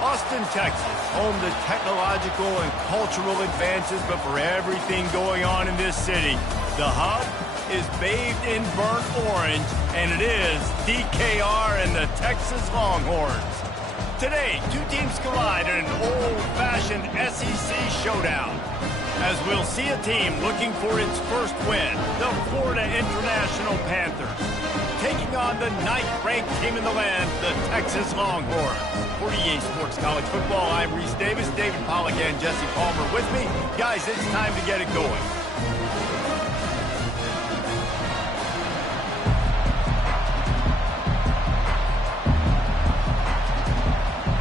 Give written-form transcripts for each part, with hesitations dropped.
Austin, Texas, home to technological and cultural advances, but for everything going on in this city, the hub is bathed in burnt orange, and it is DKR and the Texas Longhorns. Today, two teams collide in an old-fashioned SEC showdown, as we'll see a team looking for its first win, the Florida International Panthers, taking on the ninth-ranked team in the land, the Texas Longhorns. For EA Sports College Football, I'm Reese Davis, David Pollack, and Jesse Palmer with me. Guys, it's time to get it going.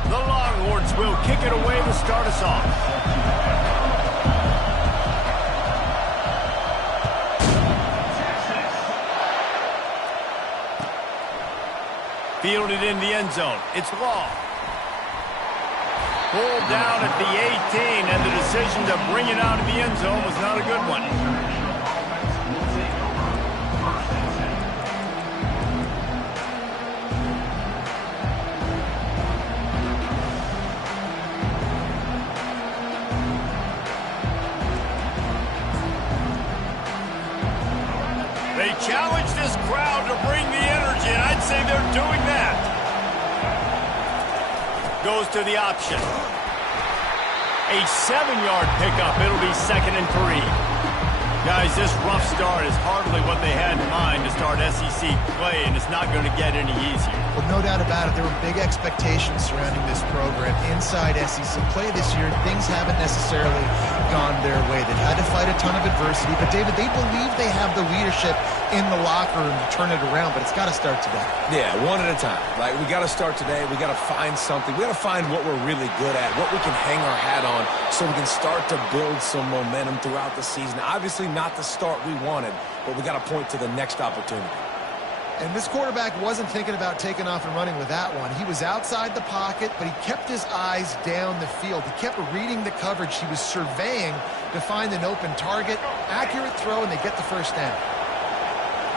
The Longhorns will kick it away to start us off. Fielded in the end zone. It's Law. Pulled down at the 18, and the decision to bring it out of the end zone was not a good one. They challenge this crowd to bring the energy, and I'd say they're doing that. Goes to the option. A 7-yard pickup. It'll be 2nd and 3. Guys, this rough start is hardly what they had in mind to start SEC play, and it's not going to get any easier. Well, no doubt about it. There were big expectations surrounding this program inside SEC play this year. Things haven't necessarily gone their way. They've had to fight a ton of adversity, but David, they believe they have the leadership in the locker room to turn it around, but it's got to start today. Yeah, one at a time. Like, we got to start today. We got to find something. We got to find what we're really good at, what we can hang our hat on, so we can start to build some momentum throughout the season. Obviously, not the start we wanted, but we got to point to the next opportunity. And this quarterback wasn't thinking about taking off and running with that one. He was outside the pocket, but he kept his eyes down the field. He kept reading the coverage. He was surveying to find an open target. Accurate throw, and they get the first down.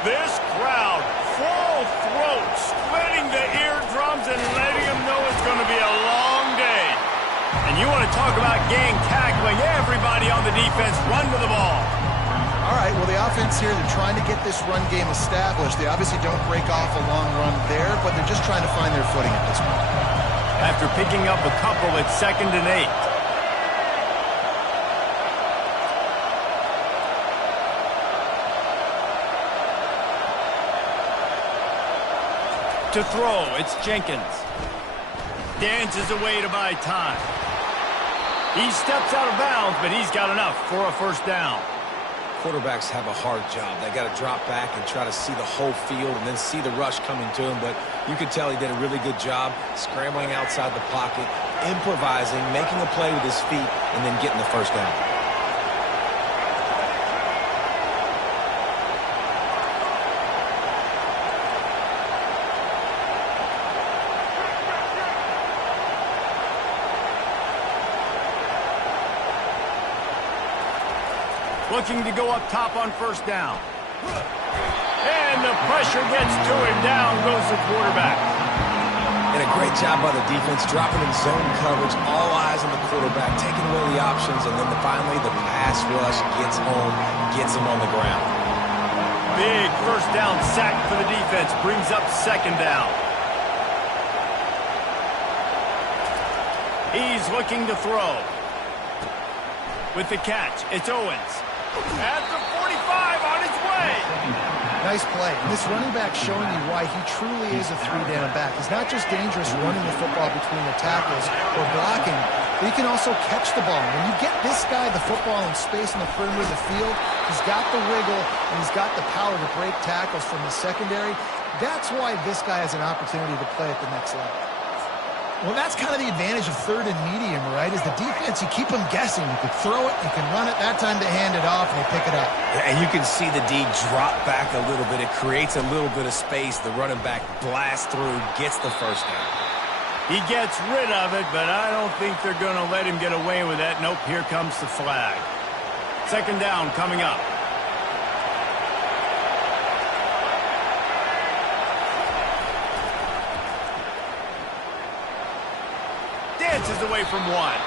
This crowd, full throat, splitting the eardrums and letting them know it's going to be a long day. And you want to talk about gang tackling, everybody on the defense run to the ball. All right, well, the offense here, they're trying to get this run game established. They obviously don't break off a long run there, but they're just trying to find their footing at this point. After picking up a couple, it's 2nd and 8. To throw, it's Jenkins. Dances away to buy time. He steps out of bounds, but he's got enough for a first down. Quarterbacks have a hard job. They got to drop back and try to see the whole field and then see the rush coming to him. But you could tell he did a really good job scrambling outside the pocket, improvising, making a play with his feet, and then getting the first down. Looking to go up top on first down. And the pressure gets to him. Down goes the quarterback. And a great job by the defense, dropping in zone coverage, all eyes on the quarterback, taking away the options, and then finally the pass rush gets home, gets him on the ground. Big first down sack for the defense, brings up 2nd down. He's looking to throw. With the catch, it's Owens. At the 45, on his way. Nice play. And this running back showing you why he truly is a 3-down back. He's not just dangerous running the football between the tackles or blocking, but he can also catch the ball. When you get this guy the football in space in the perimeter of the field, he's got the wiggle and he's got the power to break tackles from the secondary. That's why this guy has an opportunity to play at the next level. Well, that's kind of the advantage of 3rd and medium, right? Is the defense, you keep them guessing. You can throw it, you can run it. That time they hand it off and they pick it up. And you can see the D drop back a little bit. It creates a little bit of space. The running back blasts through, gets the first down. He gets rid of it, but I don't think they're going to let him get away with that. Nope, here comes the flag. 2nd down coming up. dances away from one.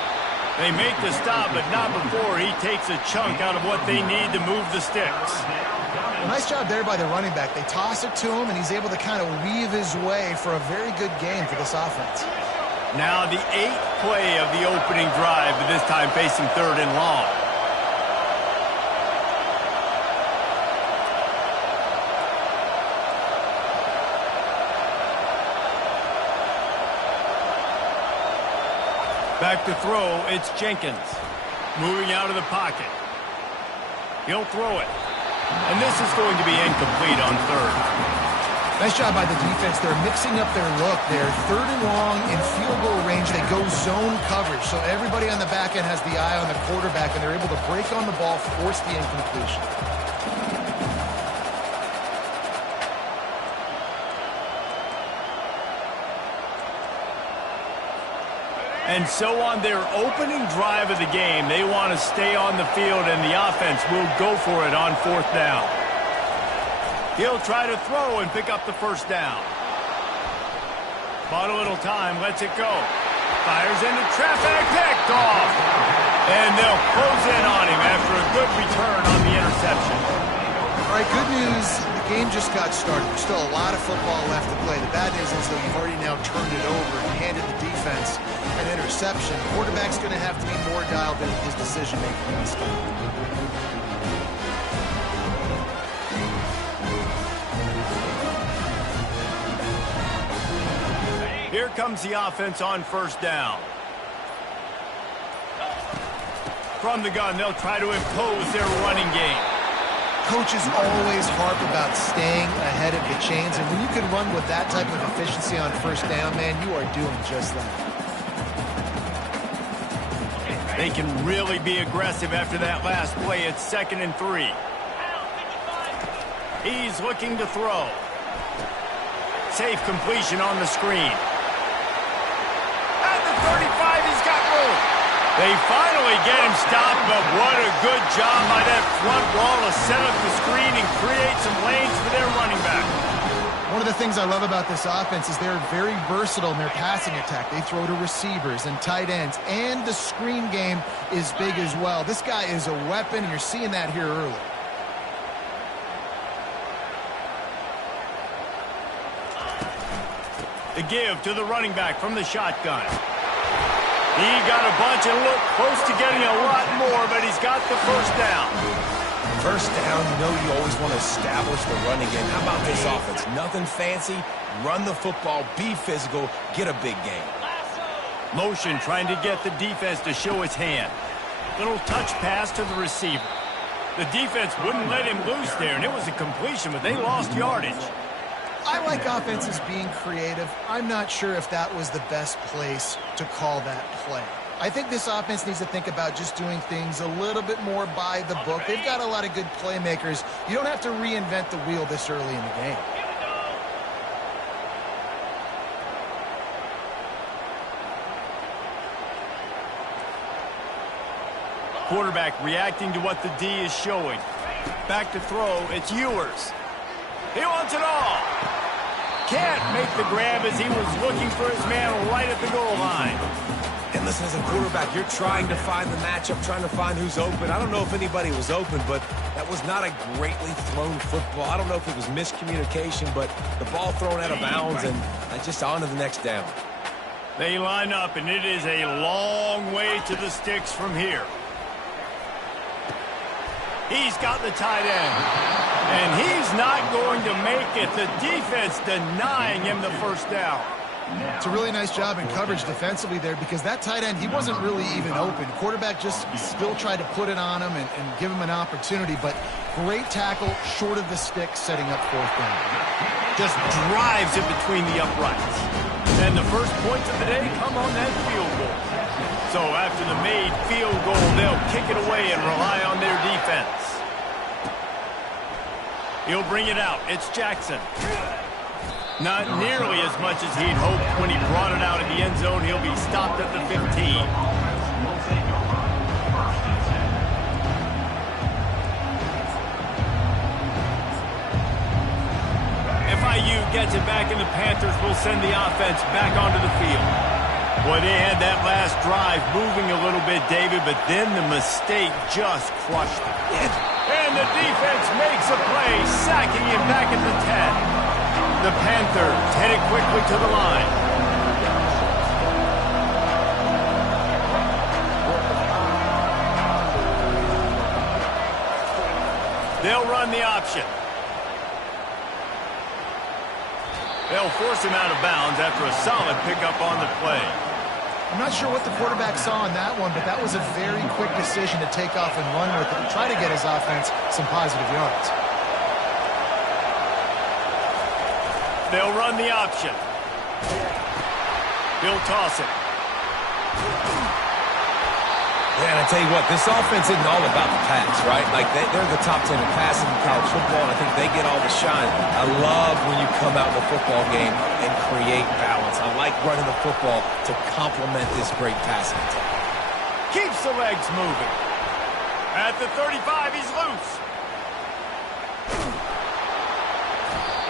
They make the stop, but not before he takes a chunk out of what they need to move the sticks. Well, nice job there by the running back. They toss it to him, and he's able to kind of weave his way for a very good game for this offense. Now the 8th play of the opening drive, but this time facing 3rd and long. Back to throw, it's Jenkins. Moving out of the pocket. He'll throw it. And this is going to be incomplete on 3rd. Nice job by the defense. They're mixing up their look. They're 3rd and long in field goal range. They go zone coverage. So everybody on the back end has the eye on the quarterback, and they're able to break on the ball, force the incompletion. And so on their opening drive of the game, they want to stay on the field, and the offense will go for it on 4th down. He'll try to throw and pick up the 1st down. Bought a little time, lets it go. Fires into traffic, picked off. And they'll close in on him after a good return on the interception. All right, good news. The game just got started. There's still a lot of football left to play. The bad news is that you've already now turned it over and handed the defense an interception. The quarterback's going to have to be more dialed in his decision-making in this game. Here comes the offense on 1st down. From the gun, they'll try to impose their running game. Coaches always harp about staying ahead of the chains, and when you can run with that type of efficiency on 1st down, man, you are doing just that. They can really be aggressive after that last play. It's 2nd and 3. He's looking to throw. Safe completion on the screen. At the 35, he's got room. They finally get him stopped, but what a good job by that front wall to set up the screen and create some lanes for their running back. One of the things I love about this offense is they're very versatile in their passing attack. They throw to receivers and tight ends, and the screen game is big as well. This guy is a weapon, and you're seeing that here early. The give to the running back from the shotgun. He got a bunch and looked close to getting a lot more, but he's got the 1st down. 1st down, you know you always want to establish the running game. How about this offense? Nothing fancy. Run the football, be physical, get a big game. Motion trying to get the defense to show its hand. Little touch pass to the receiver. The defense wouldn't let him loose there, and it was a completion, but they lost yardage. I like offenses being creative. I'm not sure if that was the best place to call that play. I think this offense needs to think about just doing things a little bit more by the book. They've got a lot of good playmakers. You don't have to reinvent the wheel this early in the game. Quarterback reacting to what the D is showing. Back to throw, it's Ewers. He wants it all. Can't make the grab as he was looking for his man right at the goal line. And listen, as a quarterback, you're trying to find the matchup, trying to find who's open. I don't know if anybody was open, but that was not a greatly thrown football. I don't know if it was miscommunication, but the ball thrown out of bounds and just on to the next down. They line up, and it is a long way to the sticks from here. He's got the tight end, and he's not going to make it. The defense denying him the 1st down. It's a really nice job in coverage defensively there because that tight end, he wasn't really even open. Quarterback just still tried to put it on him and give him an opportunity, but great tackle short of the stick setting up 4th down. Just drives it between the uprights. And the first points of the day come on that field goal. So after the made field goal, they'll kick it away and rely on their defense. He'll bring it out. It's Jackson. Not nearly as much as he'd hoped when he brought it out in the end zone. He'll be stopped at the 15. FIU gets it back, and the Panthers will send the offense back onto the field. Boy, they had that last drive moving a little bit, David, but then the mistake just crushed them. And the defense makes a play, sacking him back at the 10. The Panthers headed quickly to the line. They'll run the option. They'll force him out of bounds after a solid pickup on the play. I'm not sure what the quarterback saw on that one, but that was a very quick decision to take off and run with it and try to get his offense some positive yards. They'll run the option. He'll toss it. Yeah, and I tell you what, this offense isn't all about the pass, right? Like, they're the top 10 in passing in college football, and I think they get all the shine. I love when you come out in the football game and create balance. I like running the football to complement this great passing attack. Keeps the legs moving. At the 35, he's loose.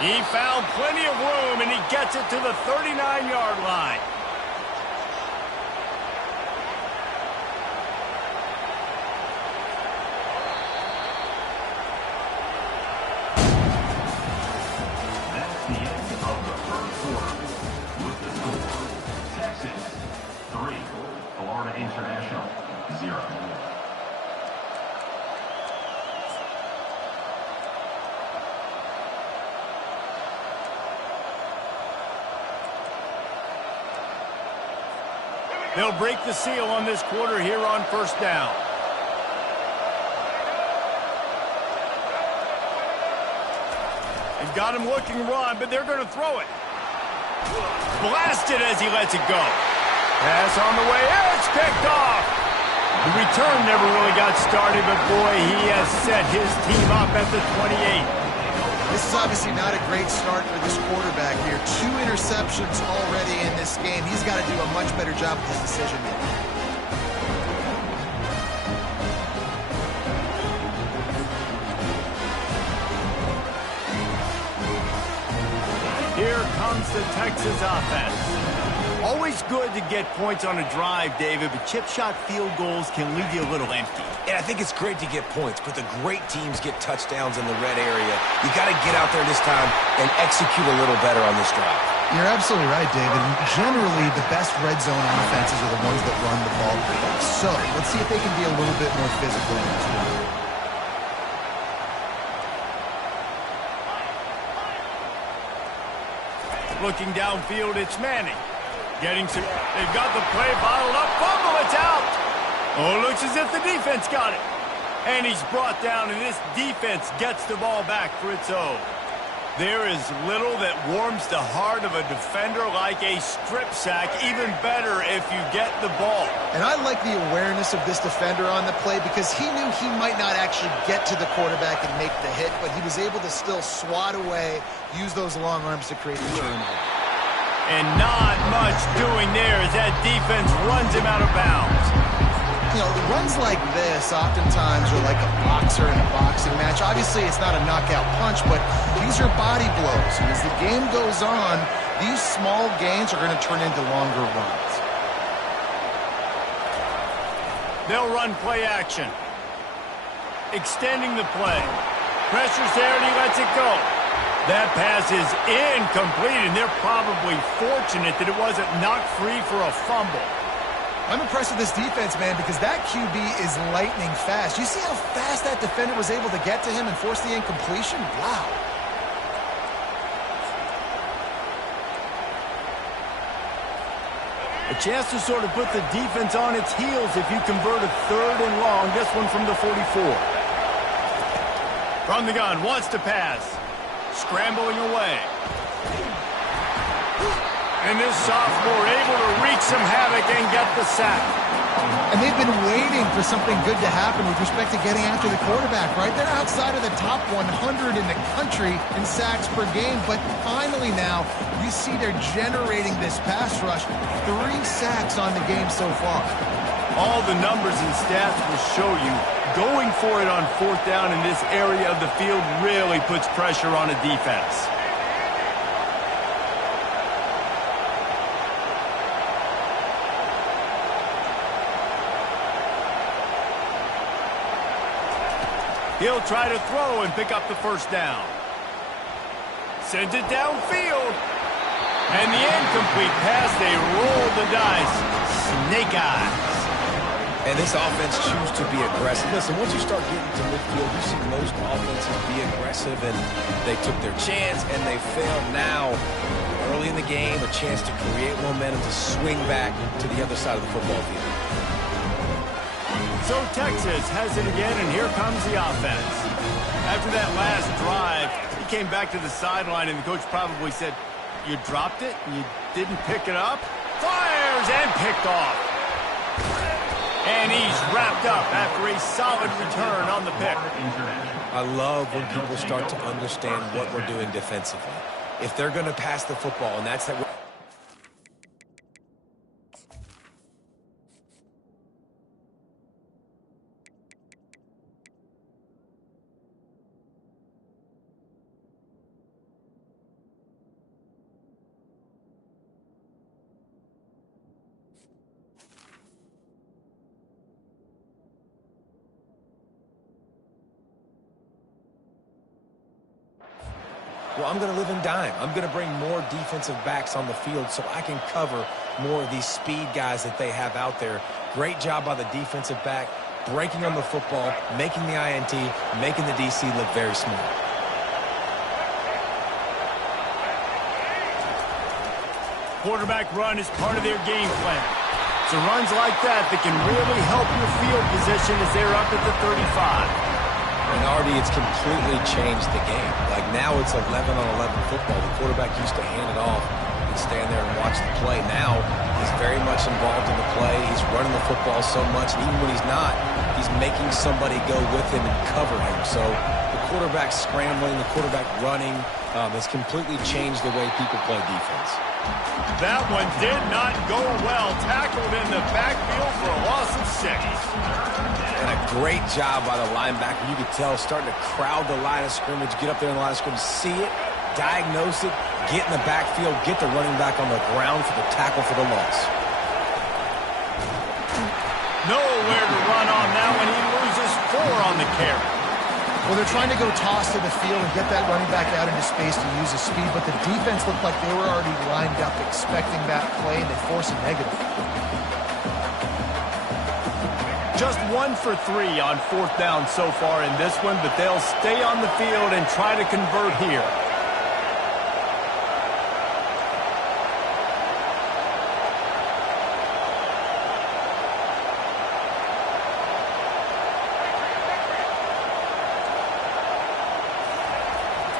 He found plenty of room, and he gets it to the 39-yard line. International 0. They'll break the seal on this quarter here on first down. They've got him looking run, but they're going to throw it. Blasted as he lets it go. Pass on the way. It's picked off. The return never really got started, but boy, he has set his team up at the 28. This is obviously not a great start for this quarterback here. 2 interceptions already in this game. He's got to do a much better job with his decision making. Here comes the Texas offense. Always good to get points on a drive, David, but chip shot field goals can leave you a little empty. And I think it's great to get points, but the great teams get touchdowns in the red area. You got to get out there this time and execute a little better on this drive. You're absolutely right, David. Generally, the best red zone offenses are the ones that run the ball the best. So let's see if they can be a little bit more physical in this one. Looking downfield, it's Manning. They've got the play bottled up. Fumble, it's out. Oh, looks as if the defense got it. And he's brought down, and this defense gets the ball back for its own. There is little that warms the heart of a defender like a strip sack. Even better if you get the ball. And I like the awareness of this defender on the play because he knew he might not actually get to the quarterback and make the hit, but he was able to still swat away, use those long arms to create the turnover. And not much doing there as that defense runs him out of bounds. You know, the runs like this oftentimes are like a boxer in a boxing match. Obviously, it's not a knockout punch, but these are body blows. And as the game goes on, these small gains are going to turn into longer runs. They'll run play action. Extending the play. Pressure's there, and he lets it go. That pass is incomplete, and they're probably fortunate that it wasn't knocked free for a fumble. I'm impressed with this defense, man, because that QB is lightning fast. You see how fast that defender was able to get to him and force the incompletion? Wow. A chance to sort of put the defense on its heels if you convert a 3rd and long. This one from the 44. From the gun, wants to pass. Scrambling away. And this sophomore able to wreak some havoc and get the sack. And they've been waiting for something good to happen with respect to getting after the quarterback, right? They're outside of the top 100 in the country in sacks per game, but finally now you see they're generating this pass rush. 3 sacks on the game so far. All the numbers and stats will show you going for it on 4th down in this area of the field really puts pressure on a defense. He'll try to throw and pick up the first down. Sends it downfield. And the incomplete pass, they roll the dice. Snake eyes. And this offense chooses to be aggressive. Listen, once you start getting to midfield, you see most offenses be aggressive, and they took their chance, and they failed now. Early in the game, a chance to create momentum to swing back to the other side of the football field. So Texas has it again, and here comes the offense. After that last drive, he came back to the sideline, and the coach probably said, "You dropped it? You didn't pick it up?" Fires and picked off. And he's wrapped up after a solid return on the pick. I love when people start to understand what we're doing defensively. If they're going to pass the football, and that's that. Well, I'm going to live and dime. I'm going to bring more defensive backs on the field so I can cover more of these speed guys that they have out there. Great job by the defensive back, breaking on the football, making the INT, making the DC look very smart. Quarterback run is part of their game plan. So runs like that can really help your field position as they're up at the 35. And already it's completely changed the game. Like now it's 11-on-11 football. The quarterback used to hand it off and stand there and watch the play. Now he's very much involved in the play. He's running the football so much. And even when he's not, he's making somebody go with him and cover him. So the quarterback scrambling, the quarterback running has completely changed the way people play defense. That one did not go well. Tackled in the backfield for a loss of 6. And a great job by the linebacker. You could tell starting to crowd the line of scrimmage, get up there in the line of scrimmage, see it, diagnose it, get in the backfield, get the running back on the ground for the tackle for the loss. Nowhere to run on that one. He loses 4 on the carry. Well, they're trying to go toss to the field and get that running back out into space to use his speed, but the defense looked like they were already lined up expecting that play, and they force a negative. Just 1 for 3 on 4th down so far in this one, but they'll stay on the field and try to convert here.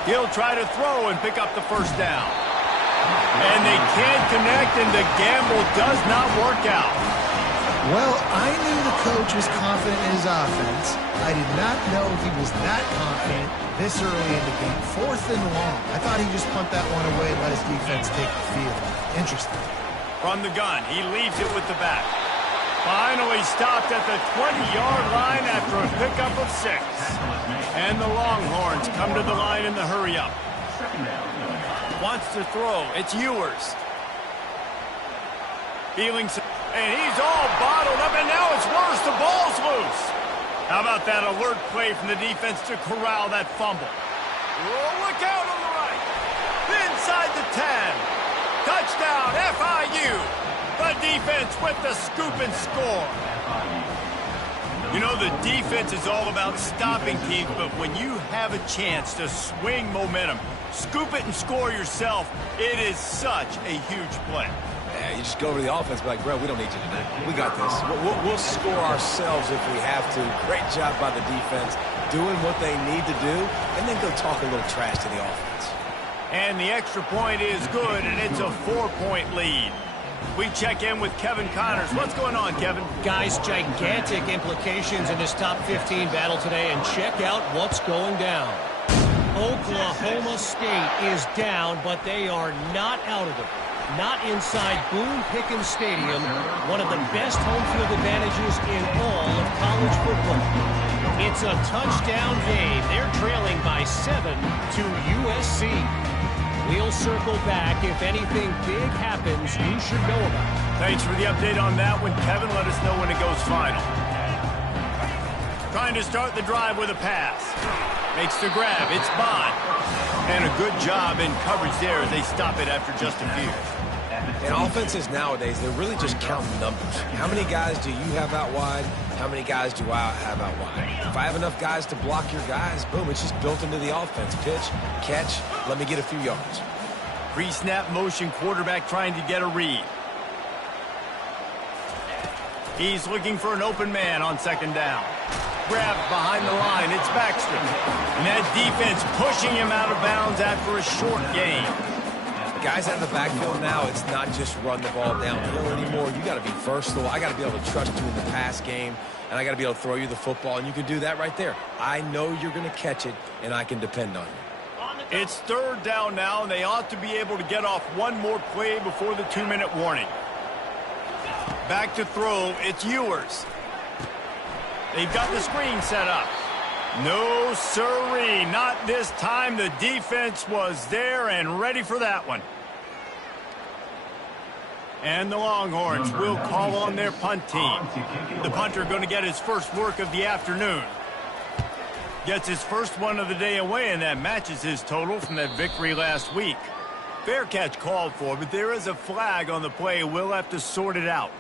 He'll try to throw and pick up the first down. And they can't connect, and the gamble does not work out. Well, I knew the coach was confident in his offense. I did not know he was that confident this early in the game. 4th and long. I thought he'd just punt that one away and let his defense take the field. Interesting. From the gun, he leaves it with the back. Finally stopped at the 20-yard line after a pickup of 6. And the Longhorns come to the line in the hurry-up. Wants to throw. It's Ewers. Feeling some... And he's all bottled up, and now it's worse. The ball's loose. How about that alert play from the defense to corral that fumble? Oh, look out on the right. Inside the 10. Touchdown, FIU. The defense with the scoop and score. You know, the defense is all about stopping teams, but when you have a chance to swing momentum, scoop it and score yourself, it is such a huge play. Yeah, you just go over to the offense and be like, bro, we don't need you today. We got this. We'll score ourselves if we have to. Great job by the defense, doing what they need to do, and then go talk a little trash to the offense. And the extra point is good, and it's a 4-point lead. We check in with Kevin Connors. What's going on, Kevin? Guys, gigantic implications in this top 15 battle today, and check out what's going down. Oklahoma State is down, but they are not out of it. Not inside Boone Pickens Stadium, one of the best home field advantages in all of college football. It's a touchdown game. They're trailing by 7 to USC. We'll circle back. If anything big happens, you should know about it. Thanks for the update on that one, Kevin. Let us know when it goes final. Trying to start the drive with a pass. Makes the grab. It's Bond. And a good job in coverage there as they stop it after just a few. And offenses nowadays, they're really just counting numbers. How many guys do you have out wide? How many guys do I have out wide? If I have enough guys to block your guys, boom, it's just built into the offense. Pitch, catch, let me get a few yards. Pre-snap motion quarterback trying to get a read. He's looking for an open man on second down. Grab behind the line. It's Baxter. And that defense pushing him out of bounds after a short gain. Guys out in the backfield now, it's not just run the ball downhill anymore. You got to be versatile. I got to be able to trust you in the pass game, and I got to be able to throw you the football, and you can do that right there. I know you're going to catch it, and I can depend on you. It's third down now, and they ought to be able to get off one more play before the 2-minute warning. Back to throw. It's Ewers. They've got the screen set up. No, sirree, not this time. The defense was there and ready for that one. And the Longhorns will call on their punt team. The punter going to get his first work of the afternoon. Gets his first one of the day away, and that matches his total from that victory last week. Fair catch called for, but there is a flag on the play. We'll have to sort it out.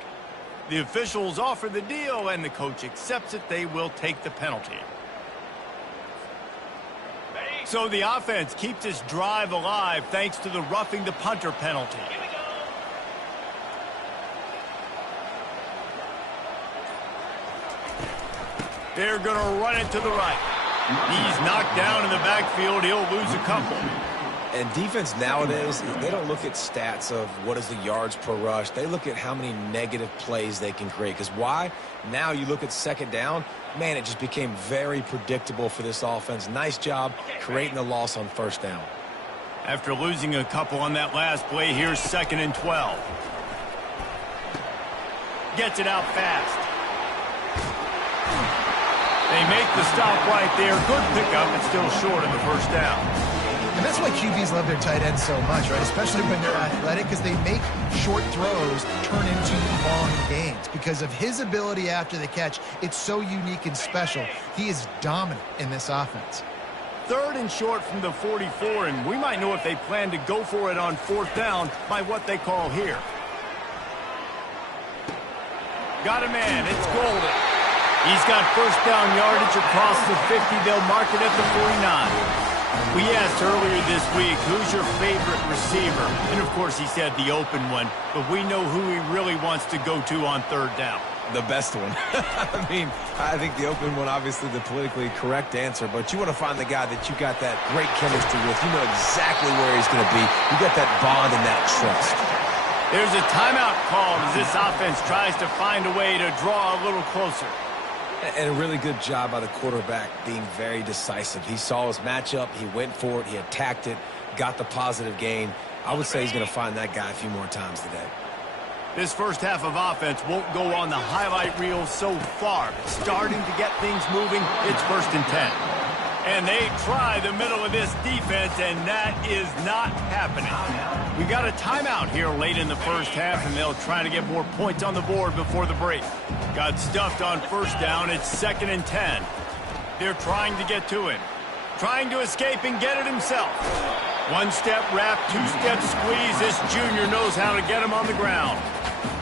The officials offer the deal, and the coach accepts it. They will take the penalty. So the offense keeps this drive alive thanks to the roughing the punter penalty. They're going to run it to the right. He's knocked down in the backfield. He'll lose a couple. And defense nowadays, they don't look at stats of what is the yards per rush. They look at how many negative plays they can create. Because why? Now you look at second down, man, it just became very predictable for this offense. Nice job creating the loss on first down. After losing a couple on that last play, here's 2nd and 12. Gets it out fast. They make the stop right there. Good pickup, but still short of the first down. And that's why QBs love their tight ends so much, right? Especially when they're athletic, because they make short throws turn into long gains. Because of his ability after the catch, it's so unique and special. He is dominant in this offense. 3rd and short from the 44, and we might know if they plan to go for it on 4th down by what they call here. Got a man. It's Golden. He's got first down yardage across the 50. They'll mark it at the 49. We asked earlier this week, who's your favorite receiver? And, of course, he said the open one. But we know who he really wants to go to on 3rd down. The best one. I mean, I think the open one, obviously the politically correct answer. But you want to find the guy that you got that great chemistry with. You know exactly where he's going to be. You got that bond and that trust. There's a timeout called as this offense tries to find a way to draw a little closer. And a really good job by the quarterback being very decisive. He saw his matchup. He went for it. He attacked it. Got the positive gain. I would say he's going to find that guy a few more times today. This first half of offense won't go on the highlight reel so far. Starting to get things moving. It's 1st and 10. And they try the middle of this defense, and that is not happening. We got a timeout here late in the first half, and they'll try to get more points on the board before the break. Got stuffed on 1st down. It's 2nd and 10. They're trying to get to him. Trying to escape and get it himself. 1-step wrap, 2-step squeeze. This junior knows how to get him on the ground.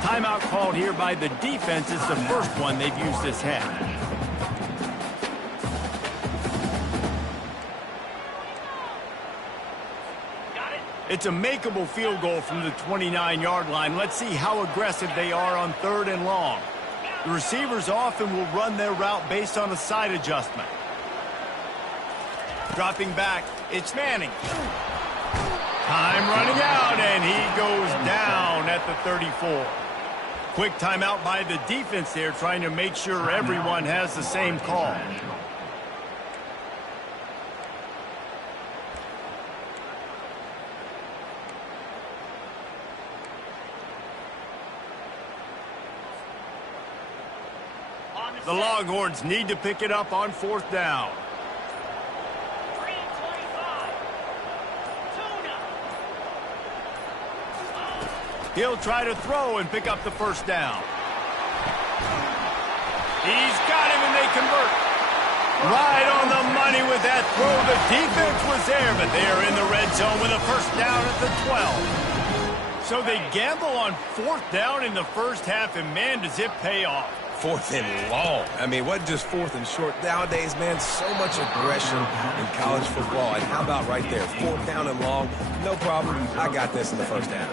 Timeout called here by the defense. It's the first one they've used this half. It's a makeable field goal from the 29-yard line. Let's see how aggressive they are on 3rd and long. The receivers often will run their route based on a side adjustment. Dropping back, it's Manning. Time running out, and he goes down at the 34. Quick timeout by the defense there, trying to make sure everyone has the same call. The Longhorns need to pick it up on 4th down. He'll try to throw and pick up the 1st down. He's got him, and they convert. Right on the money with that throw. The defense was there, but they are in the red zone with a first down at the 12. So they gamble on 4th down in the first half, and man, does it pay off. 4th and long. I mean, what just 4th and short? Nowadays, man, so much aggression in college football. And how about right there? 4th down and long. No problem. I got this in the first half.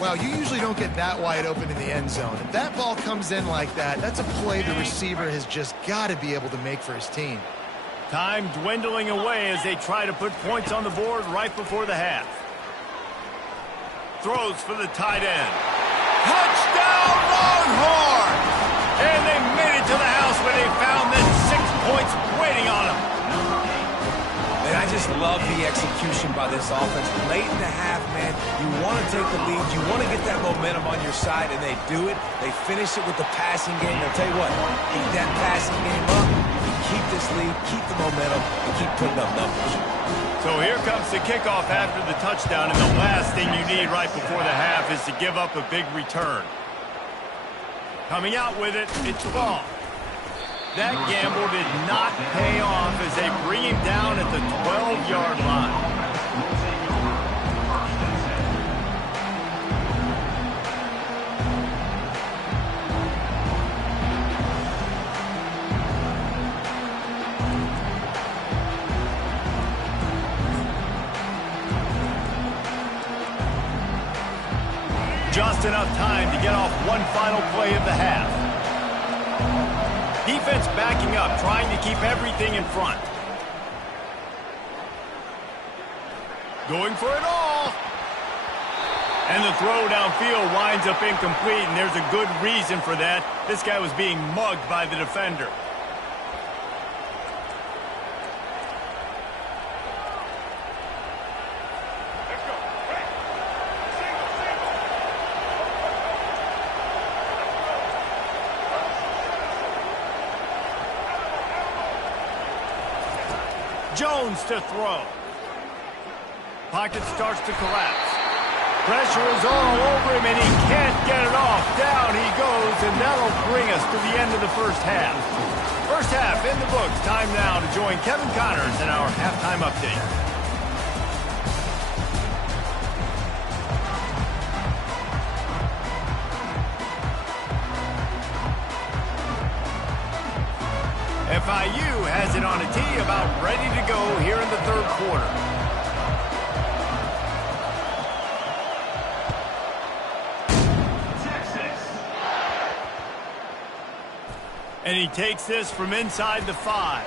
Well, you usually don't get that wide open in the end zone. If that ball comes in like that, that's a play the receiver has just got to be able to make for his team. Time dwindling away as they try to put points on the board right before the half. Throws for the tight end. Touchdown, Longhorns! And they made it to the house where they found that 6 points waiting on them. And I just love the execution by this offense. Late in the half, man, you want to take the lead. You want to get that momentum on your side, and they do it. They finish it with the passing game. I'll tell you what, keep that passing game up, keep this lead, keep the momentum, and keep putting up numbers. So here comes the kickoff after the touchdown, and the last thing you need right before the half is to give up a big return. Coming out with it, it's Ball. That gamble did not pay off as they bring him down at the 12-yard line. Just enough time to get off one final play of the half. Defense backing up, trying to keep everything in front. Going for it all. And the throw downfield winds up incomplete, and there's a good reason for that. This guy was being mugged by the defender. Jones to throw. Pocket starts to collapse. Pressure is all over him, and he can't get it off. Down he goes, and that'll bring us to the end of the first half. First half in the books. Time now to join Kevin Connors in our halftime update. FIU has it on a tee, about ready to go here in the third quarter. And he takes this from inside the 5.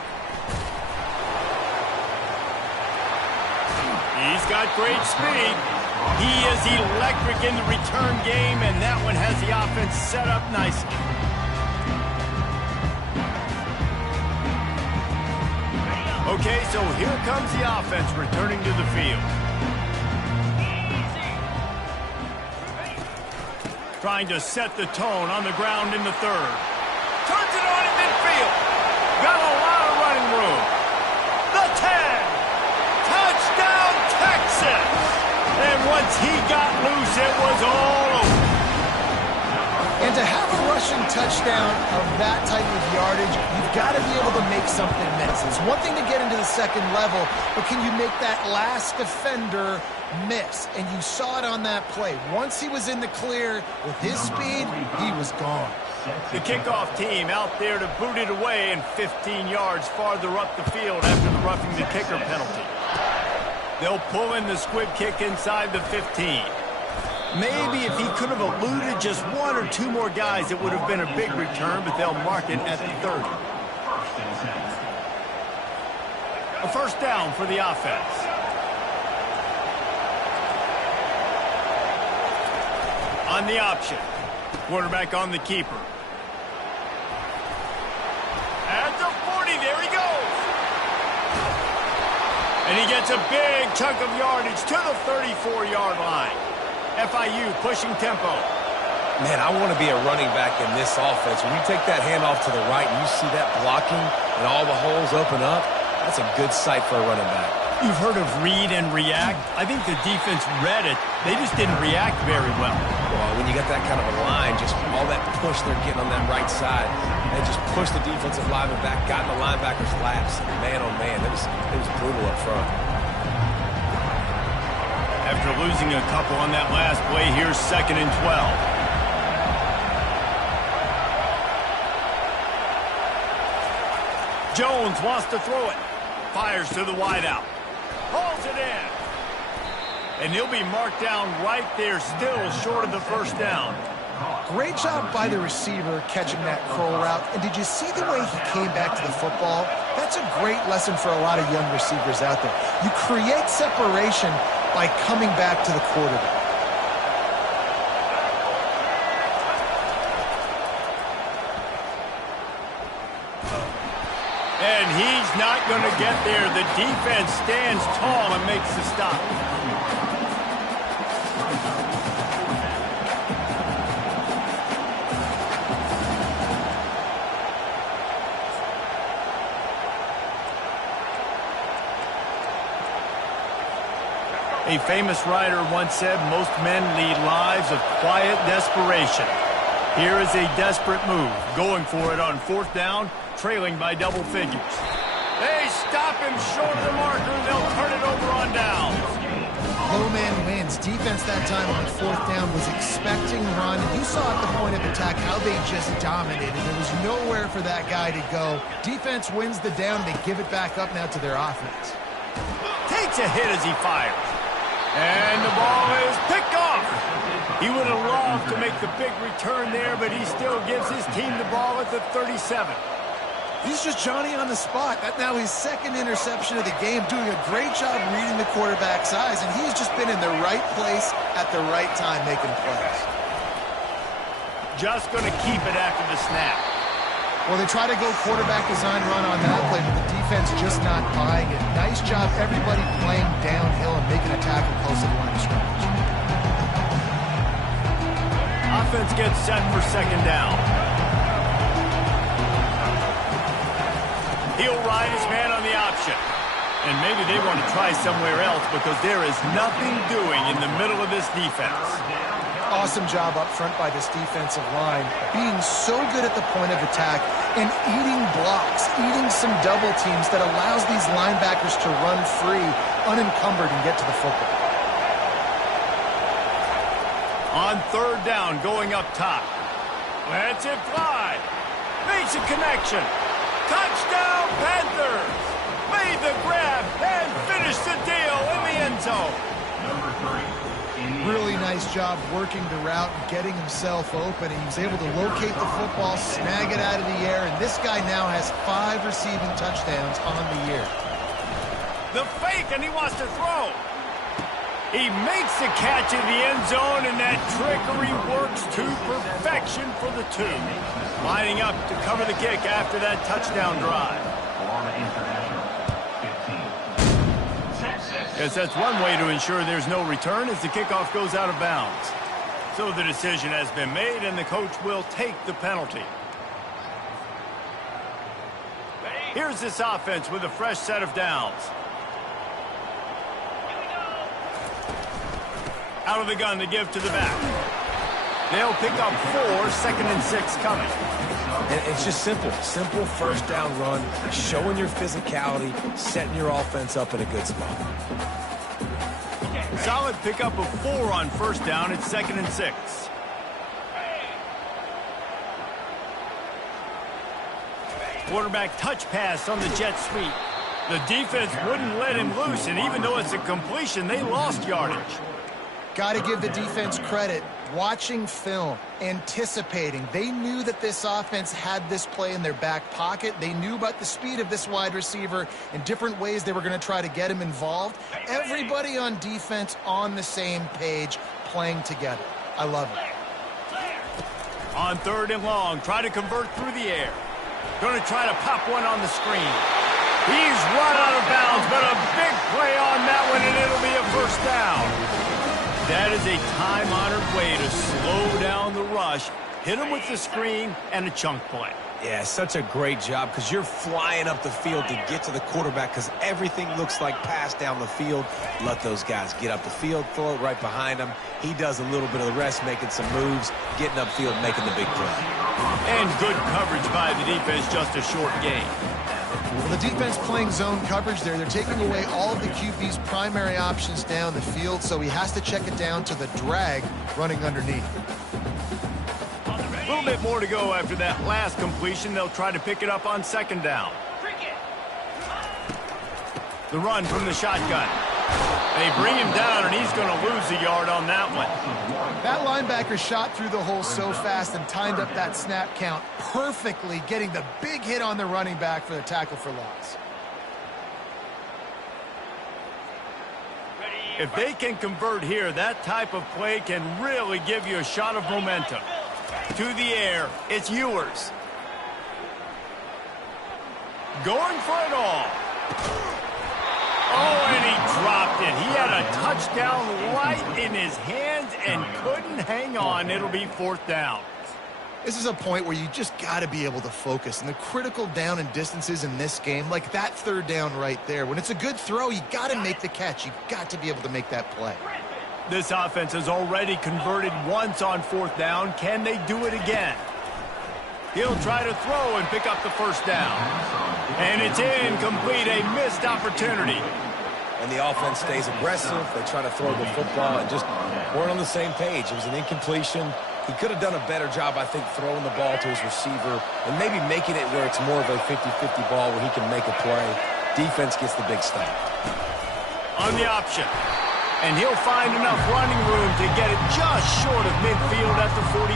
He's got great speed. He is electric in the return game, and that one has the offense set up nicely. Okay, so here comes the offense returning to the field. Trying to set the tone on the ground in the third. Turns it on in midfield. Got a lot of running room. The 10. Touchdown, Texas. And once he got loose, it was all over. And to have a rushing touchdown of that type of yardage, you've got to be able to make something miss. It's one thing to get into the second level, but can you make that last defender miss? And you saw it on that play. Once he was in the clear with his speed, he was gone. The kickoff team out there to boot it away and 15 yards farther up the field after the roughing the kicker penalty. They'll pull in the squib kick inside the 15. Maybe if he could have eluded just one or two more guys, it would have been a big return, but they'll mark it at the 30. A first down for the offense. On the option. Quarterback on the keeper. At the 40, there he goes. And he gets a big chunk of yardage to the 34-yard line. FIU pushing tempo. Man, I want to be a running back in this offense. When you take that handoff to the right and you see that blocking and all the holes open up, that's a good sight for a running back. You've heard of read and react. I think the defense read it. They just didn't react very well. Well, when you got that kind of a line, just all that push they're getting on that right side. They just pushed the defensive lineman back, got in the linebacker's laps. And man, oh man, it was brutal up front. After losing a couple on that last play, here's 2nd and 12. Jones wants to throw it. Fires to the wideout. Hauls it in. And he'll be marked down right there, still short of the first down. Great job by the receiver catching that curl route. And did you see the way he came back to the football? That's a great lesson for a lot of young receivers out there. You create separation by coming back to the quarterback. And he's not going to get there. The defense stands tall and makes the stop. A famous writer once said, most men lead lives of quiet desperation. Here is a desperate move, going for it on 4th down, trailing by double figures. They stop him short of the marker. They'll turn it over on downs. Low man wins. Defense that time on 4th down was expecting run. You saw at the point of attack how they just dominated. There was nowhere for that guy to go. Defense wins the down. They give it back up now to their offense. Takes a hit as he fires. And the ball is picked off. He would have loved to make the big return there, but he still gives his team the ball at the 37. He's just Johnny on the spot. That's now his 2nd interception of the game, doing a great job reading the quarterback's eyes, and he's just been in the right place at the right time making plays. Just going to keep it after the snap. Well, they try to go quarterback design run on that play, but the defense just not buying it. Nice job, everybody playing downhill and making a tackle close to the line of scrimmage. Offense gets set for 2nd down. He'll ride his man on the option. And maybe they want to try somewhere else because there is nothing doing in the middle of this defense. Awesome job up front by this defensive line, being so good at the point of attack and eating blocks, eating some double teams that allows these linebackers to run free, unencumbered, and get to the football. On 3rd down, going up top. Lets it fly. Makes a connection. Touchdown, Panthers! Made the grab and finished the deal in the end zone. Number 3. Really nice job working the route and getting himself open. He was able to locate the football, snag it out of the air, and this guy now has 5 receiving touchdowns on the year. The fake, and he wants to throw. He makes the catch in the end zone, and that trickery works to perfection for the 2. Lining up to cover the kick after that touchdown drive. Guess that's one way to ensure there's no return as the kickoff goes out of bounds. So the decision has been made, and the coach will take the penalty. Here's this offense with a fresh set of downs. Out of the gun to give to the back. They'll pick up 4, 2nd and 6 coming. And it's just simple 1st down run, showing your physicality, setting your offense up in a good spot. Solid pickup of 4 on 1st down. It's 2nd and 6. Quarterback touch pass on the jet sweep. The defense wouldn't let him loose, and even though it's a completion, they lost yardage. Got to give the defense credit. Watching film, anticipating. They knew that this offense had this play in their back pocket. They knew about the speed of this wide receiver and different ways they were going to try to get him involved. Everybody on defense on the same page, playing together. I love it. On 3rd and long, try to convert through the air. Going to try to pop one on the screen. He's run out of bounds, but a big play on that one, and it'll be a 1st down. That is a time-honored way to slow down the rush, hit him with the screen, and a chunk play. Yeah, such a great job because you're flying up the field to get to the quarterback because everything looks like pass down the field. Let those guys get up the field, throw it right behind him. He does a little bit of the rest, making some moves, getting upfield, making the big play. And good coverage by the defense, just a short gain. Well, the defense playing zone coverage there. They're taking away all of the QB's primary options down the field, so he has to check it down to the drag running underneath. A little bit more to go after that last completion. They'll try to pick it up on second down. The run from the shotgun. They bring him down, and he's going to lose a yard on that one. That linebacker shot through the hole so fast and timed up that snap count perfectly, getting the big hit on the running back for the tackle for loss. If they can convert here, that type of play can really give you a shot of momentum. To the air, it's Ewers. Going for it all. Oh, and he dropped it. He had a touchdown right in his hands and couldn't hang on. It'll be fourth down. This is a point where you just got to be able to focus. And the critical down and distances in this game, like that third down right there, when it's a good throw, you got to make the catch. You got to be able to make that play. This offense has already converted once on fourth down. Can they do it again? He'll try to throw and pick up the first down. And it's incomplete, a missed opportunity. And the offense stays aggressive. They try to throw the football and just weren't on the same page. It was an incompletion. He could have done a better job, I think, throwing the ball to his receiver and maybe making it where it's more of a 50-50 ball where he can make a play. Defense gets the big stop. On the option. And he'll find enough running room to get it just short of midfield at the 49.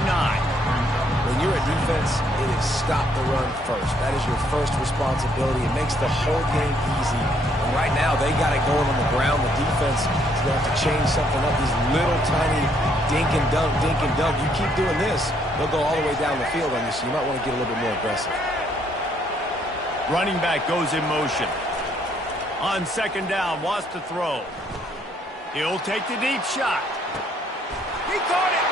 When you're a defense, it is stop the run first. That is your first responsibility. It makes the whole game easy. And right now, they got it going on the ground. The defense is going to have to change something up. These little tiny dink and dunk, dink and dunk. You keep doing this, they'll go all the way down the field on you, so you might want to get a little bit more aggressive. Running back goes in motion. On second down, wants to throw. He'll take the deep shot. He caught it.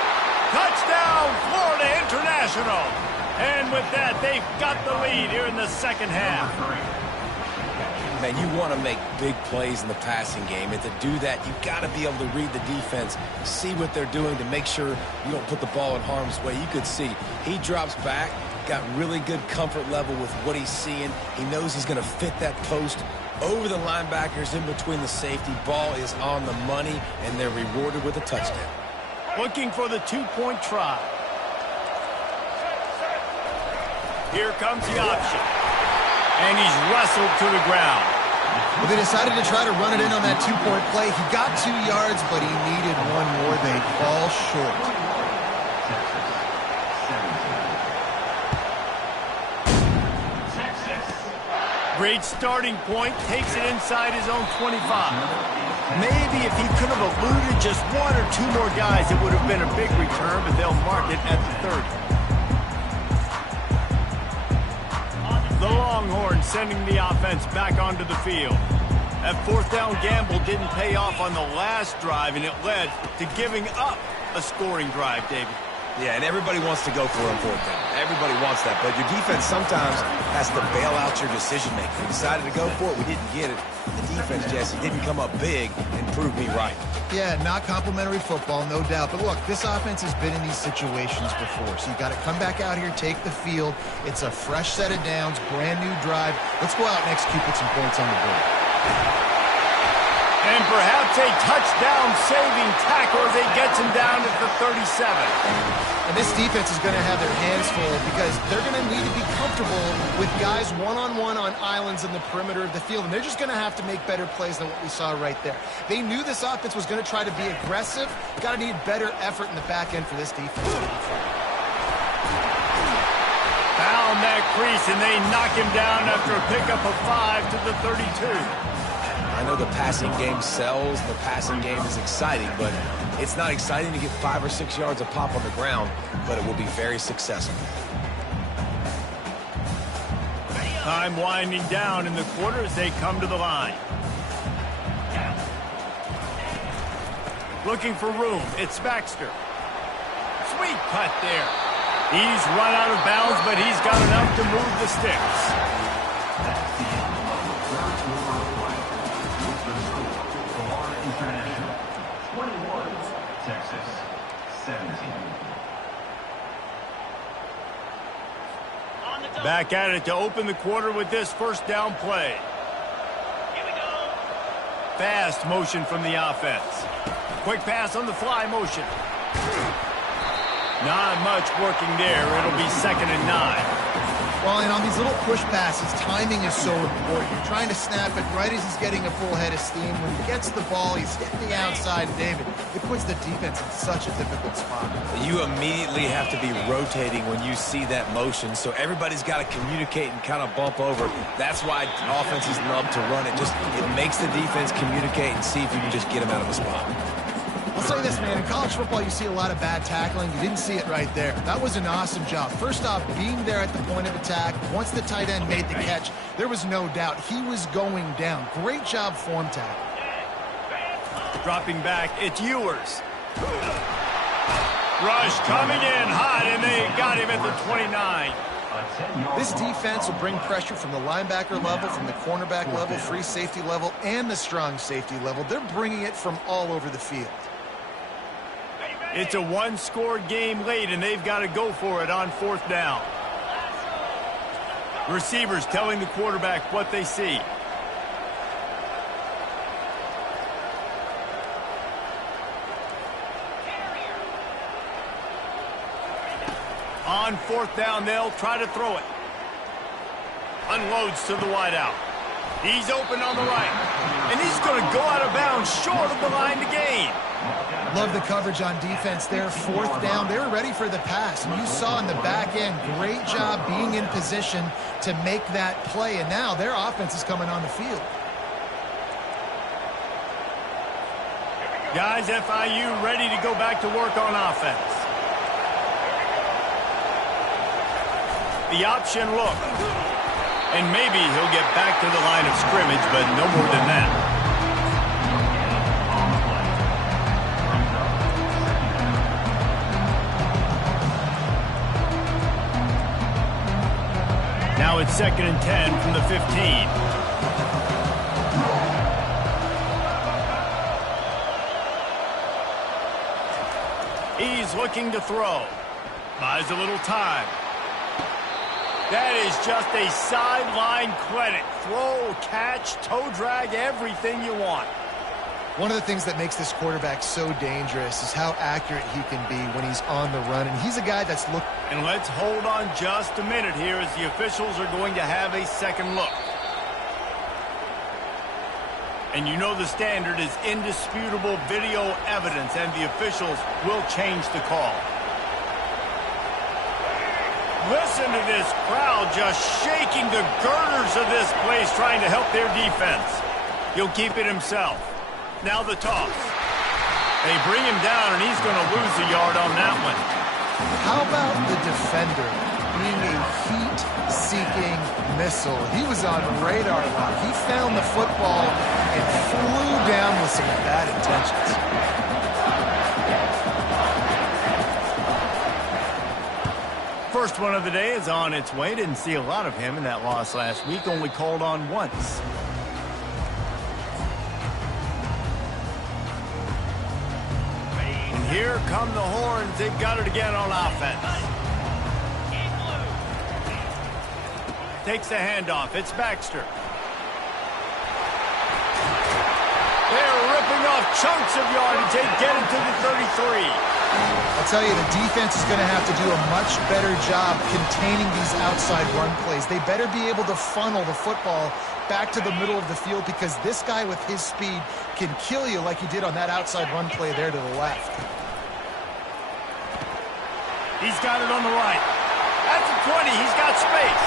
Touchdown, Florida International. And with that, they've got the lead here in the second half. Man, you want to make big plays in the passing game, and to do that, you've got to be able to read the defense, see what they're doing to make sure you don't put the ball in harm's way. You could see he drops back, got really good comfort level with what he's seeing. He knows he's going to fit that post over the linebackers in between the safety. Ball is on the money, and they're rewarded with a touchdown. Looking for the two-point try. Here comes the option. And he's wrestled to the ground. Well, they decided to try to run it in on that two-point play. He got 2 yards, but he needed one more. They fall short. Great starting point, takes it inside his own 25. Maybe if he could have eluded just 1 or 2 more guys, it would have been a big return, but they'll mark it at the 30. The Longhorns sending the offense back onto the field. That fourth down gamble didn't pay off on the last drive, and it led to giving up a scoring drive, David. Yeah, and everybody wants to go for it on fourth down. Everybody wants that, but your defense sometimes has to bail out your decision-making. We decided to go for it. We didn't get it. The defense, Jesse, didn't come up big and prove me right. Yeah, not complimentary football, no doubt. But look, this offense has been in these situations before, so you got to come back out here, take the field. It's a fresh set of downs, brand new drive. Let's go out and execute with some points on the board. And perhaps a touchdown-saving tackle as it gets him down at the 37. And this defense is going to have their hands full because they're going to need to be comfortable with guys one-on-one on islands in the perimeter of the field. And they're just going to have to make better plays than what we saw right there. They knew this offense was going to try to be aggressive. Got to need better effort in the back end for this defense. Found that crease, and they knock him down after a pickup of 5 to the 32. I know the passing game sells, the passing game is exciting, but it's not exciting to get 5 or 6 yards of pop on the ground, but it will be very successful. Time winding down in the quarter as they come to the line. Looking for room. It's Baxter. Sweet cut there. He's run out of bounds, but he's got enough to move the sticks. That's the end of the third quarter of play. The score, Florida International 21, Texas 17. Back at it to open the quarter with this first down play. Here we go. Fast motion from the offense. Quick pass on the fly motion. Not much working there. It'll be 2nd and 9. Well, and on these little push passes, timing is so important. You're trying to snap it right as he's getting a full head of steam. When he gets the ball, he's hitting the outside, David. It puts the defense in such a difficult spot. You immediately have to be rotating when you see that motion, so everybody's got to communicate and kind of bump over. That's why offenses love to run it. It makes the defense communicate and see if you can just get them out of a spot. I'll say this, man. In college football, you see a lot of bad tackling. You didn't see it right there. That was an awesome job. First off, being there at the point of attack. Once the tight end made the catch, there was no doubt he was going down. Great job form tackle. Dropping back, it's Ewers. Rush coming in hot, and they got him at the 29. This defense will bring pressure from the linebacker level, from the cornerback level, free safety level, and the strong safety level. They're bringing it from all over the field. It's a one-score game late, and they've got to go for it on 4th down. Receivers telling the quarterback what they see. On 4th down, they'll try to throw it. Unloads to the wideout. He's open on the right. And he's going to go out of bounds short of the line to gain. Love the coverage on defense there. 4th down, they were ready for the pass. And you saw in the back end, great job being in position to make that play. And now their offense is coming on the field. Guys, FIU ready to go back to work on offense. The option look. And maybe he'll get back to the line of scrimmage, but no more than that. Now it's 2nd and 10 from the 15. He's looking to throw. Buys a little time. That is just a sideline credit. Throw, catch, toe drag, everything you want. One of the things that makes this quarterback so dangerous is how accurate he can be when he's on the run. And he's a guy that's looking. And let's hold on just a minute here as the officials are going to have a second look. And you know the standard is indisputable video evidence, and the officials will change the call. Listen to this crowd just shaking the girders of this place, trying to help their defense. He'll keep it himself. Now the toss. They bring him down, and he's going to lose a yard on that one. How about the defender being a heat-seeking missile? He was on radar lock. He found the football and flew down with some bad intentions. First one of the day is on its way. Didn't see a lot of him in that loss last week. Only called on once. And here come the horns. They've got it again on offense. Takes the handoff. It's Baxter. They're ripping off chunks of yardage. They get it to the 33. I'll tell you, the defense is going to have to do a much better job containing these outside run plays. They better be able to funnel the football back to the middle of the field, because this guy with his speed can kill you like he did on that outside run play there to the left. He's got it on the right. At the 20, he's got space.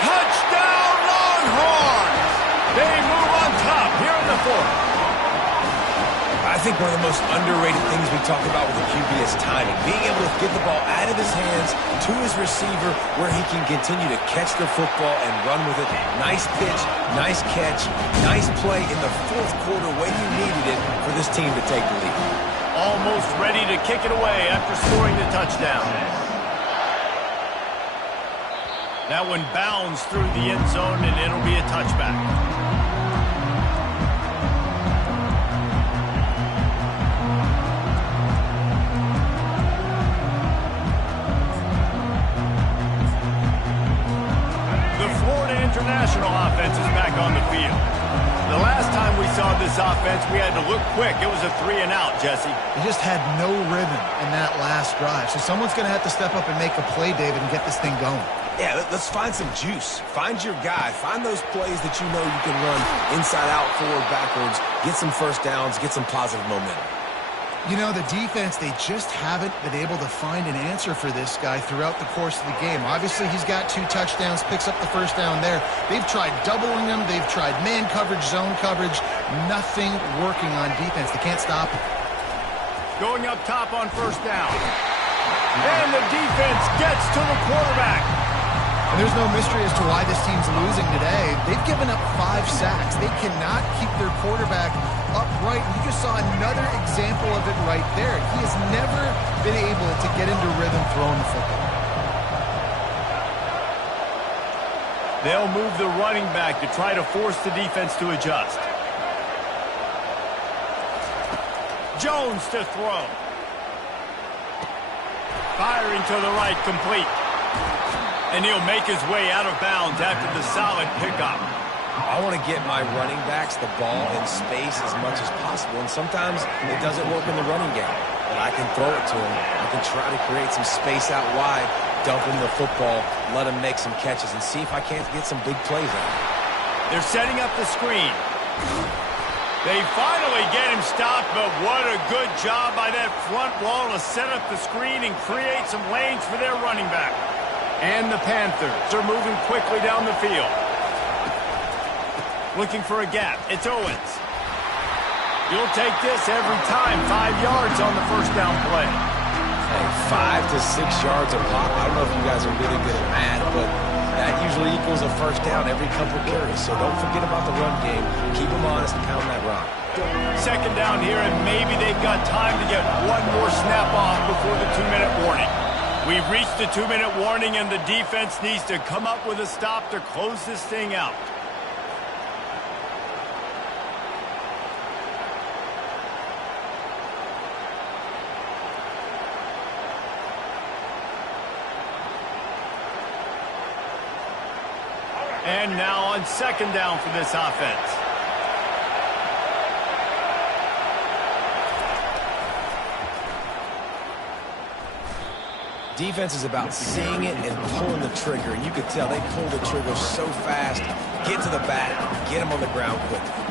Touchdown, Longhorns! They move on top here in the 4th. I think one of the most underrated things we talk about with the QB is timing. Being able to get the ball out of his hands to his receiver where he can continue to catch the football and run with it. Nice pitch, nice catch, nice play in the 4th quarter when you needed it for this team to take the lead. almost ready to kick it away after scoring the touchdown. That one bounds through the end zone, and it'll be a touchback. International offense is back on the field. The last time we saw this offense, we had to look quick. It was a 3-and-out, Jesse. They just had no rhythm in that last drive. So someone's going to have to step up and make a play, David, and get this thing going. Yeah, let's find some juice. Find your guy. Find those plays that you know you can run inside out, forward, backwards, get some first downs, get some positive momentum. You know, the defense, they just haven't been able to find an answer for this guy throughout the course of the game. Obviously, he's got 2 touchdowns, picks up the first down there. They've tried doubling him. They've tried man coverage, zone coverage. Nothing working on defense. They can't stop him. Going up top on first down. And the defense gets to the quarterback. And there's no mystery as to why this team's losing today. They've given up 5 sacks. They cannot keep their quarterback upright. You just saw another example of it right there. He has never been able to get into rhythm throwing the football. They'll move the running back to try to force the defense to adjust. Jones to throw. Firing to the right, complete. And he'll make his way out of bounds after the solid pickup. I want to get my running backs the ball in space as much as possible, and sometimes it doesn't work in the running game. But I can throw it to him. I can try to create some space out wide, dump him the football, let him make some catches, and see if I can't get some big plays out of him. They're setting up the screen. They finally get him stopped, but what a good job by that front wall to set up the screen and create some lanes for their running back. And the Panthers are moving quickly down the field. Looking for a gap. It's Owens. You'll take this every time. 5 yards on the first down play. Hey, 5 to 6 yards a pop. I don't know if you guys are really good at math, but that usually equals a first down every couple carries. So don't forget about the run game. Keep them honest and pound that rock. Second down here, and maybe they've got time to get one more snap off before the 2-minute warning. We've reached the 2-minute warning, and the defense needs to come up with a stop to close this thing out. And now on second down for this offense. Defense is about seeing it and pulling the trigger, and you could tell they pull the trigger so fast, get to the back, get him on the ground quickly.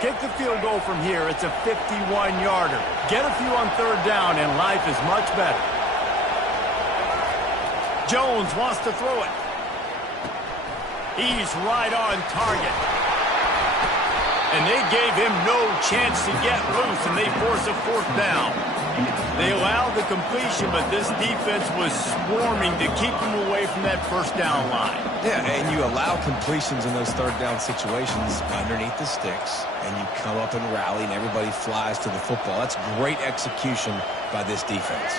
Kick the field goal from here. It's a 51-yarder. Get a few on third down, and life is much better. Jones wants to throw it. He's right on target. And they gave him no chance to get loose, and they force a fourth down. They allowed the completion, but this defense was swarming to keep them away from that first down line. Yeah, and you allow completions in those third down situations underneath the sticks, and you come up and rally, and everybody flies to the football. That's great execution by this defense.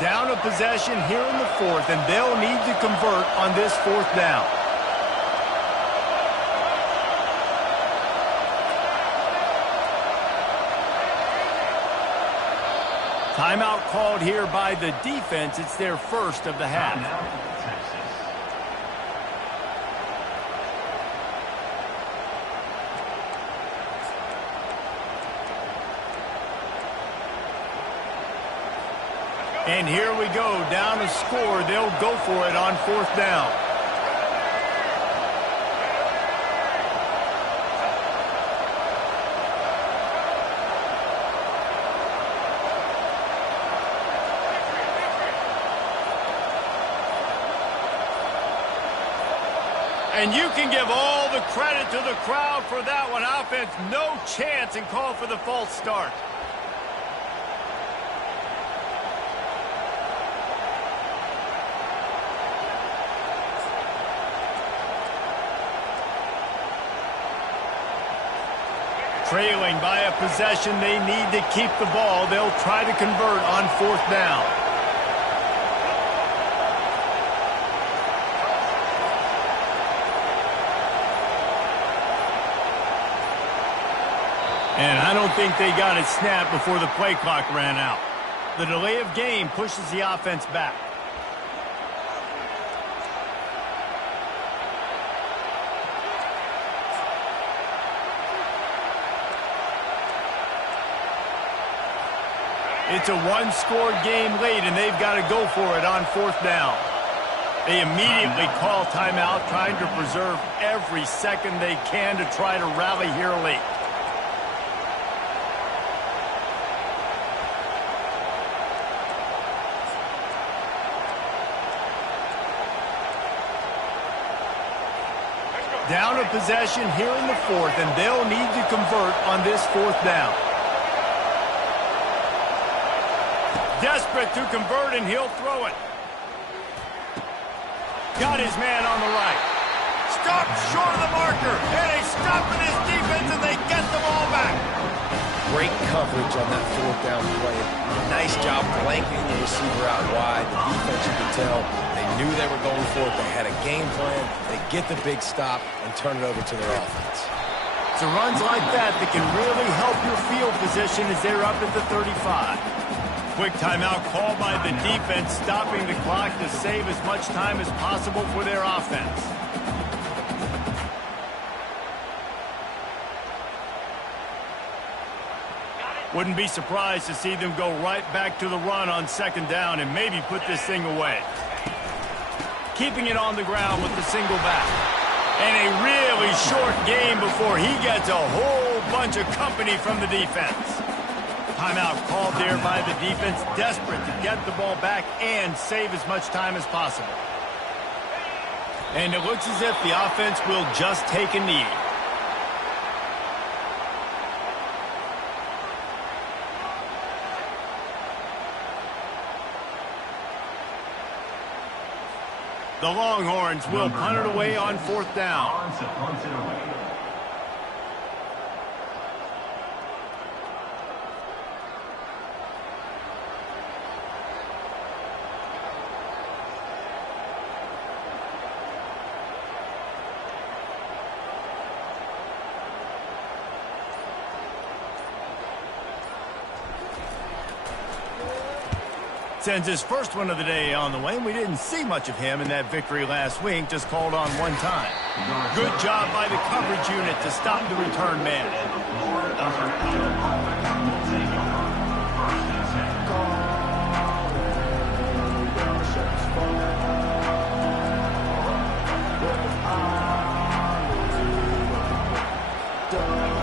Down a possession here in the fourth, and they'll need to convert on this fourth down. Timeout called here by the defense. It's their first of the half. And here we go, down a score. They'll go for it on fourth down. And you can give all the credit to the crowd for that one. Offense, no chance, and call for the false start. Trailing by a possession, they need to keep the ball. They'll try to convert on 4th down. And I don't think they got it snapped before the play clock ran out. The delay of game pushes the offense back. It's a one-score game late, and they've got to go for it on 4th down. They immediately call timeout, trying to preserve every second they can to try to rally here late. Down a possession here in the 4th, and they'll need to convert on this 4th down. Desperate to convert, and he'll throw it. Got his man on the right. Stopped short of the marker, and they stop in his defense, and they get the ball back. Great coverage on that 4th down play. Nice job blanketing the receiver out wide. The defense, you could tell, they knew they were going for it. They had a game plan. They get the big stop and turn it over to their offense. It's runs like that that can really help your field position as they're up at the 35. Quick timeout called by the defense, stopping the clock to save as much time as possible for their offense. Wouldn't be surprised to see them go right back to the run on 2nd down and maybe put this thing away. Keeping it on the ground with the single back. And a really short game before he gets a whole bunch of company from the defense. Timeout called there by the defense, desperate to get the ball back and save as much time as possible. And it looks as if the offense will just take a knee. The Longhorns will punt it away on 4th down. Punts it away. Sends his first one of the day on the way. We didn't see much of him in that victory last week, just called on one time. Good job by the coverage unit to stop the return man.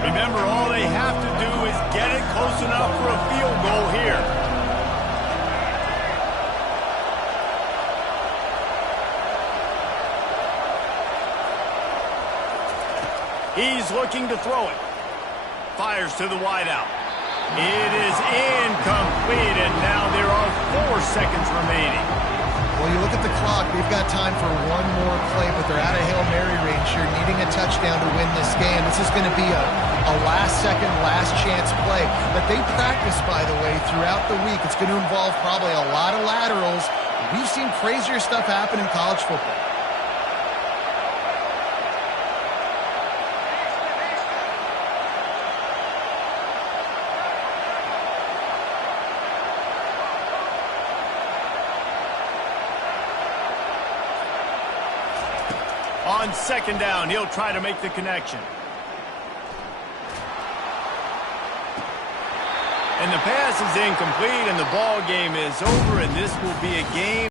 Remember, all they have to do is get it close enough for a field goal here. He's looking to throw it. Fires to the wideout. It is incomplete, and now there are 4 seconds remaining. Well, you look at the clock, they've got time for one more play, but they're out of Hail Mary range here, needing a touchdown to win this game. This is going to be a last-second, last-chance play that they practice, by the way, throughout the week. It's going to involve probably a lot of laterals. We've seen crazier stuff happen in college football. On 2nd down, he'll try to make the connection. And the pass is incomplete, and the ball game is over, and this will be a game